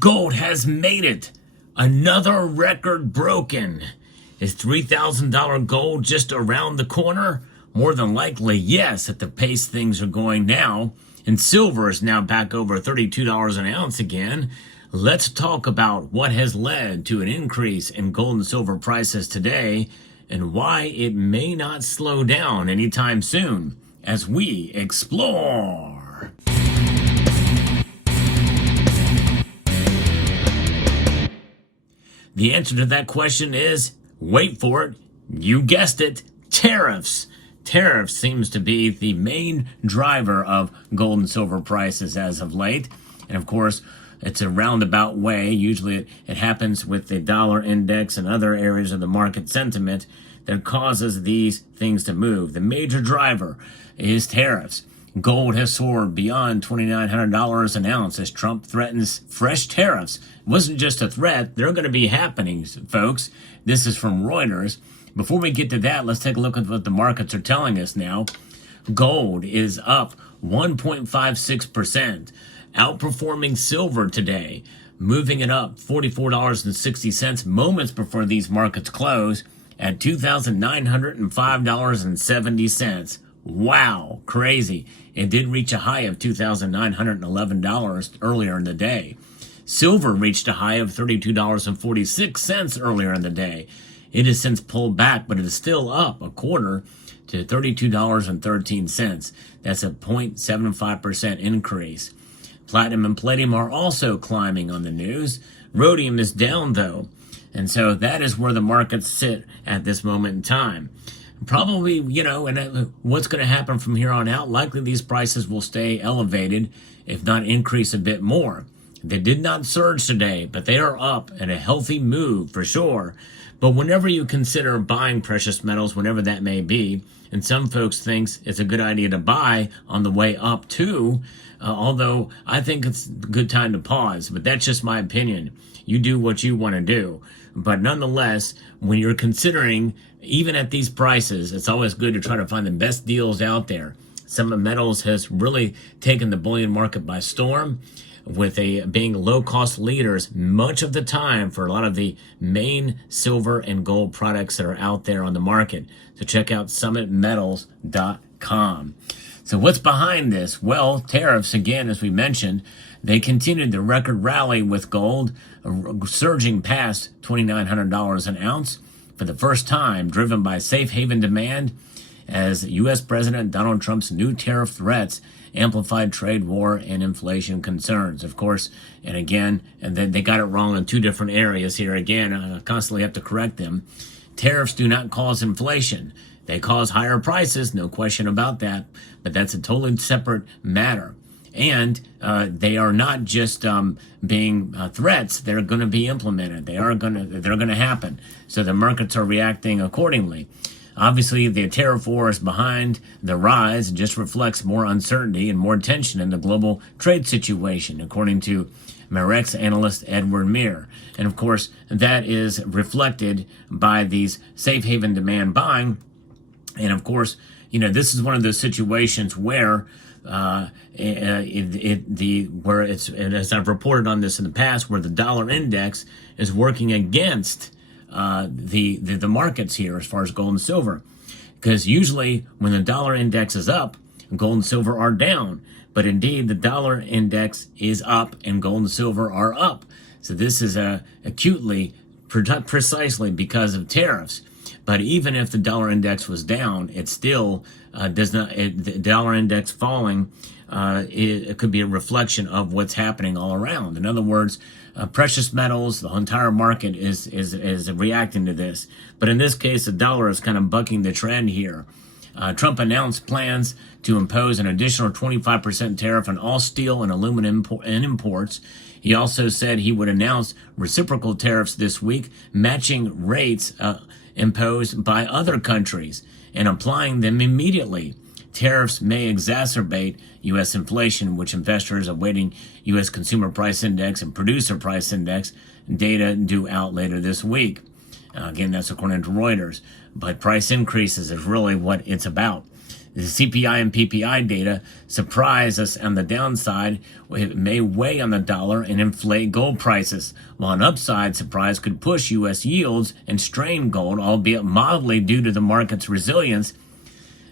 Gold has made it. Another record broken. Is $3,000 gold just around the corner? More than likely, yes, at the pace things are going now. And silver is now back over $32 an ounce again. Let's talk about what has led to an increase in gold and silver prices today and why it may not slow down anytime soon as we explore. The answer to that question is, wait for it, you guessed it, tariffs. Tariffs seems to be the main driver of gold and silver prices as of late. And of course, it's a roundabout way. Usually it happens with the dollar index and other areas of the market sentiment that causes these things to move. The major driver is tariffs. Gold has soared beyond $2,900 an ounce as Trump threatens fresh tariffs. It wasn't just a threat. They're going to be happening, folks. This is from Reuters. Before we get to that, let's take a look at what the markets are telling us now. Gold is up 1.56%, outperforming silver today, moving it up $44.60 moments before these markets close at $2,905.70. Wow, crazy. It did reach a high of $2,911 earlier in the day. Silver reached a high of $32.46 earlier in the day. It has since pulled back, but it is still up a quarter to $32.13. That's a 0.75% increase. Platinum and palladium are also climbing on the news. Rhodium is down, though. And so that is where the markets sit at this moment in time. Probably, and what's going to happen from here on out, likely these prices will stay elevated, if not increase a bit more. They did not surge today, but they are up and a healthy move for sure. But whenever you consider buying precious metals, whenever that may be, and some folks think it's a good idea to buy on the way up too, although I think it's a good time to pause, but that's just my opinion. You do what you want to do. But nonetheless, when you're considering, even at these prices, it's always good to try to find the best deals out there. Some of metals has really taken the bullion market by storm, with being low-cost leaders much of the time for a lot of the main silver and gold products that are out there on the market. So check out summitmetals.com. So what's behind this? Well, tariffs, again, as we mentioned, they continued the record rally with gold surging past $2,900 an ounce for the first time, driven by safe haven demand as U.S. President Donald Trump's new tariff threats amplified trade war and inflation concerns. Of course, and again, and then they got it wrong in two different areas here. Again, I constantly have to correct them. Tariffs do not cause inflation. They cause higher prices, no question about that, but that's a totally separate matter. And they are not just being threats; they're going to be implemented. They're going to happen. So the markets are reacting accordingly. Obviously, the tariff war is behind the rise and just reflects more uncertainty and more tension in the global trade situation, according to Marex analyst Edward Meir. And of course, that is reflected by these safe haven demand buying. And of course, this is one of those situations where where it's, and as I've reported on this in the past, where the dollar index is working against the markets here as far as gold and silver, because usually when the dollar index is up, gold and silver are down. But indeed, the dollar index is up and gold and silver are up. So this is acutely, precisely because of tariffs. But even if the dollar index was down, it still does not. The dollar index falling, it could be a reflection of what's happening all around. In other words, precious metals, the entire market is reacting to this. But in this case, the dollar is kind of bucking the trend here. Trump announced plans to impose an additional 25% tariff on all steel and aluminum imports. He also said he would announce reciprocal tariffs this week, matching rates imposed by other countries and applying them immediately. Tariffs may exacerbate U.S. inflation, which investors are awaiting U.S. Consumer Price Index and Producer Price Index data due out later this week. Again, that's according to Reuters. But price increases is really what it's about. The CPI and PPI data surprise us on the downside. It may weigh on the dollar and inflate gold prices, while an upside surprise could push U.S. yields and strain gold, albeit mildly due to the market's resilience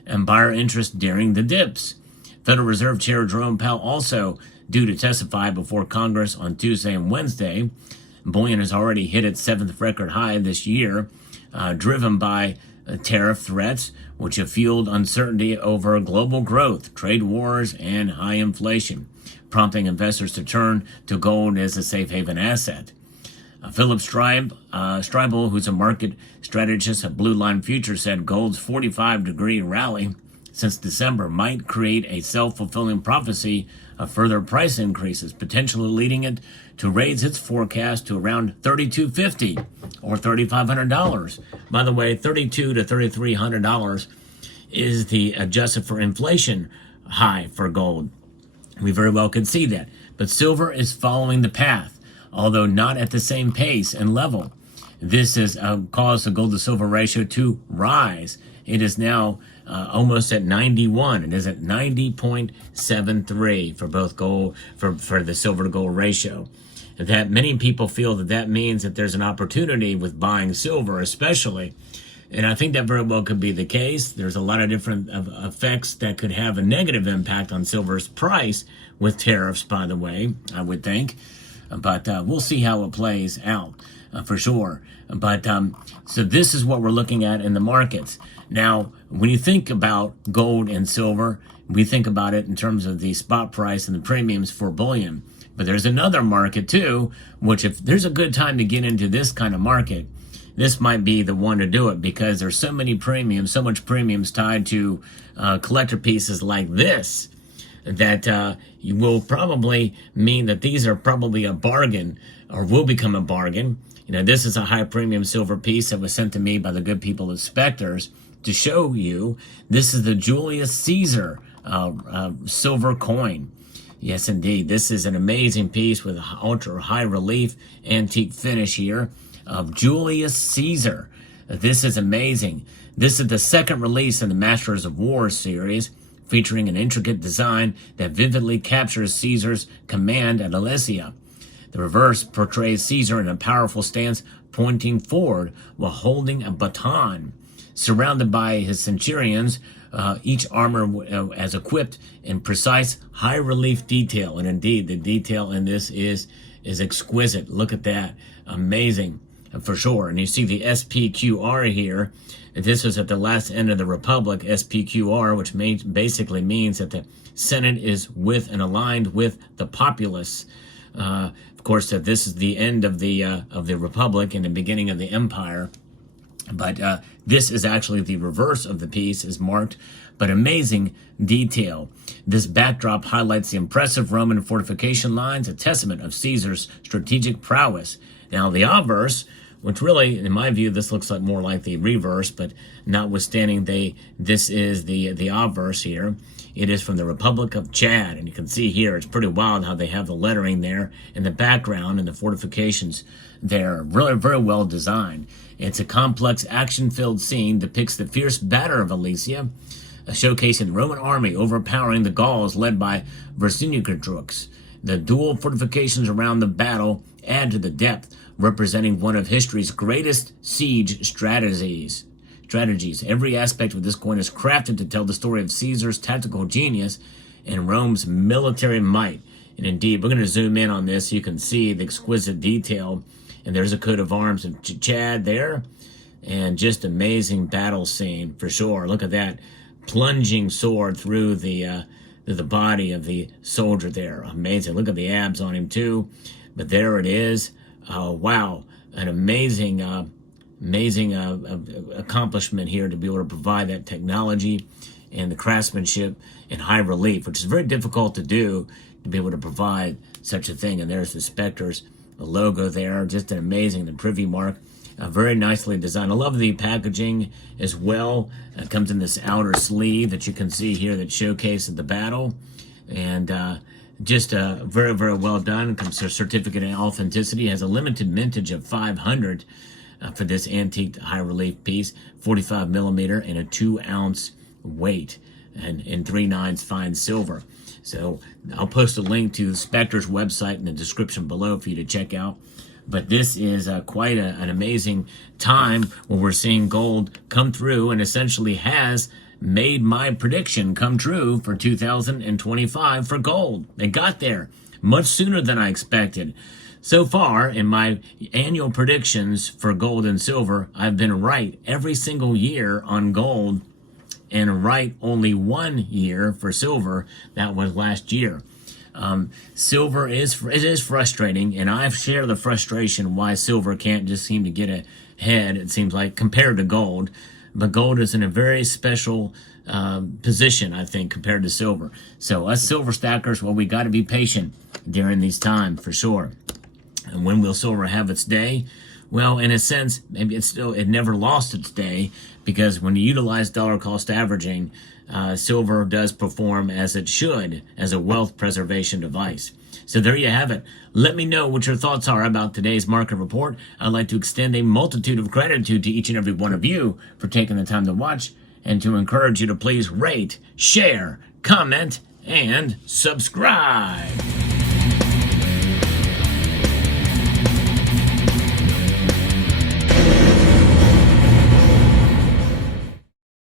and buyer interest during the dips. Federal Reserve Chair Jerome Powell also due to testify before Congress on Tuesday and Wednesday. Bullion has already hit its 7th record high this year, driven by tariff threats, which have fueled uncertainty over global growth, trade wars, and high inflation, prompting investors to turn to gold as a safe haven asset. Philip Stribel, who's a market strategist at Blue Line Futures, said gold's 45-degree rally since December might create a self-fulfilling prophecy of further price increases, potentially leading it to raise its forecast to around $3,250 or $3,500. By the way, $3,200 to $3,300 is the adjusted for inflation high for gold. We very well could see that. But silver is following the path, although not at the same pace and level. This has caused the gold to silver ratio to rise. It is now almost at 91. It is at 90.73 for both gold, for the silver to gold ratio. That many people feel that means that there's an opportunity with buying silver, especially. And I think that very well could be the case. There's a lot of different effects that could have a negative impact on silver's price with tariffs, by the way, I would think. But we'll see how it plays out for sure. But so this is what we're looking at in the markets. Now, when you think about gold and silver, we think about it in terms of the spot price and the premiums for bullion. But there's another market too, which if there's a good time to get into this kind of market, this might be the one to do it, because there's so many premiums, so much premiums tied to collector pieces like this, that you will probably mean that these are probably a bargain, or will become a bargain. You know, this is a high premium silver piece that was sent to me by the good people of Specters to show you. This is the Julius Caesar silver coin. Yes, indeed. This is an amazing piece with ultra high relief antique finish here of Julius Caesar. This is amazing. This is the second release in the Masters of War series, featuring an intricate design that vividly captures Caesar's command at Alesia. The reverse portrays Caesar in a powerful stance, pointing forward while holding a baton. Surrounded by his centurions, each armor as equipped in precise high relief detail. And indeed, the detail in this is exquisite. Look at that. Amazing for sure. And you see the SPQR here. This was at the last end of the Republic, SPQR, which basically means that the Senate is with and aligned with the populace. Of course, that this is the end of the Republic and the beginning of the Empire. But this is actually the reverse of the piece, is marked, but amazing detail. This backdrop highlights the impressive Roman fortification lines, a testament of Caesar's strategic prowess. Now, the obverse, which really, in my view, this looks like more like the reverse, but notwithstanding, this is the obverse here. It is from the Republic of Chad, and you can see here, it's pretty wild how they have the lettering there in the background and the fortifications there. Really very well designed. It's a complex, action-filled scene, depicts the fierce battle of Alesia, showcasing the Roman army overpowering the Gauls led by Vercingetorix. The dual fortifications around the battle add to the depth, representing one of history's greatest siege strategies. Every aspect of this coin is crafted to tell the story of Caesar's tactical genius and Rome's military might. And indeed, we're going to zoom in on this so you can see the exquisite detail. And there's a coat of arms of Chad there. And just amazing battle scene for sure. Look at that plunging sword through the body of the soldier there. Amazing. Look at the abs on him too. But there it is. Wow. An amazing accomplishment here to be able to provide that technology and the craftsmanship in high relief, which is very difficult to do, to be able to provide such a thing. And there's the Specters, the logo there, just an amazing, the privy mark, very nicely designed. I love the packaging as well. It comes in this outer sleeve that you can see here that showcases the battle. And just very, very well done. It comes to a certificate of authenticity. It has a limited mintage of 500 for this antique high relief piece, 45 millimeter and a 2-ounce weight. and 3 nines fine silver. So I'll post a link to Spectre's website in the description below for you to check out. But this is quite an amazing time where we're seeing gold come through and essentially has made my prediction come true for 2025 for gold. It got there much sooner than I expected. So far, in my annual predictions for gold and silver, I've been right every single year on gold and right only 1 year for silver. That was last year. Silver is frustrating, and I've shared the frustration why silver can't just seem to get ahead, it seems like, compared to gold. But gold is in a very special position, I think, compared to silver. So us silver stackers, well, we got to be patient during these times for sure. And when will silver have its day? Well, in a sense, maybe it never lost its day, because when you utilize dollar cost averaging, silver does perform as it should as a wealth preservation device. So there you have it. Let me know what your thoughts are about today's market report. I'd like to extend a multitude of gratitude to each and every one of you for taking the time to watch, and to encourage you to please rate, share, comment, and subscribe.